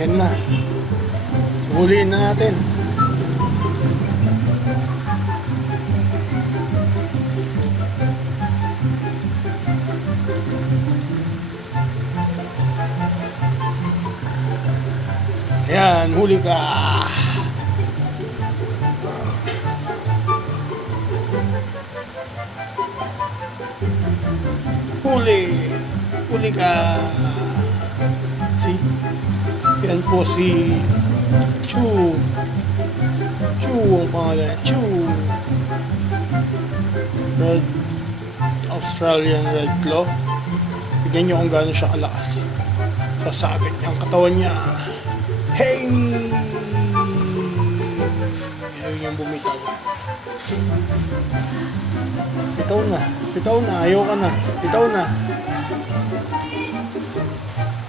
Yan na. Huliin na natin. Ayan, huli ka. Huli. Huli ka. See? Yan po si Chu. Chu ang pangalan. Chu. Red Australian Red Claw. Tignan nyo kung gaano siya kalakas. Sasabit niya ang katawan niya. Hey! Ayaw niyang bumitaw. Bitaw na. Bitaw na. Ayaw ka na. Bitaw na.